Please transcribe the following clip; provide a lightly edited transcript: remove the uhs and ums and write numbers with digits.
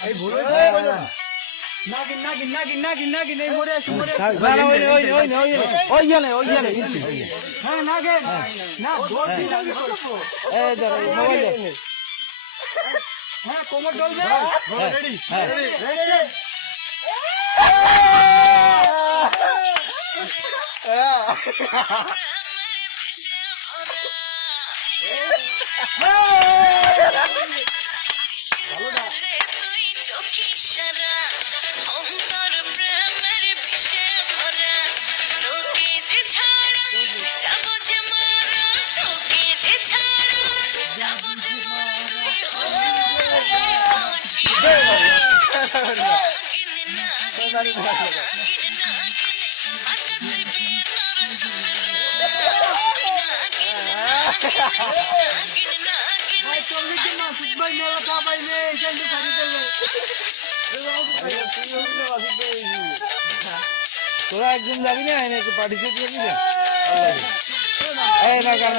এই ভুল হইছে নাগিন এই মরে আসু মরে ওই গেলে হ্যাঁ নাগিন না দৌড় দি লাগি এই ধর মোবাইল হ্যাঁ কোমর ডলবে রেডি রেডি তোরা একদম যাবি না একটু পার্টিসিপেট করবি না এই না কেন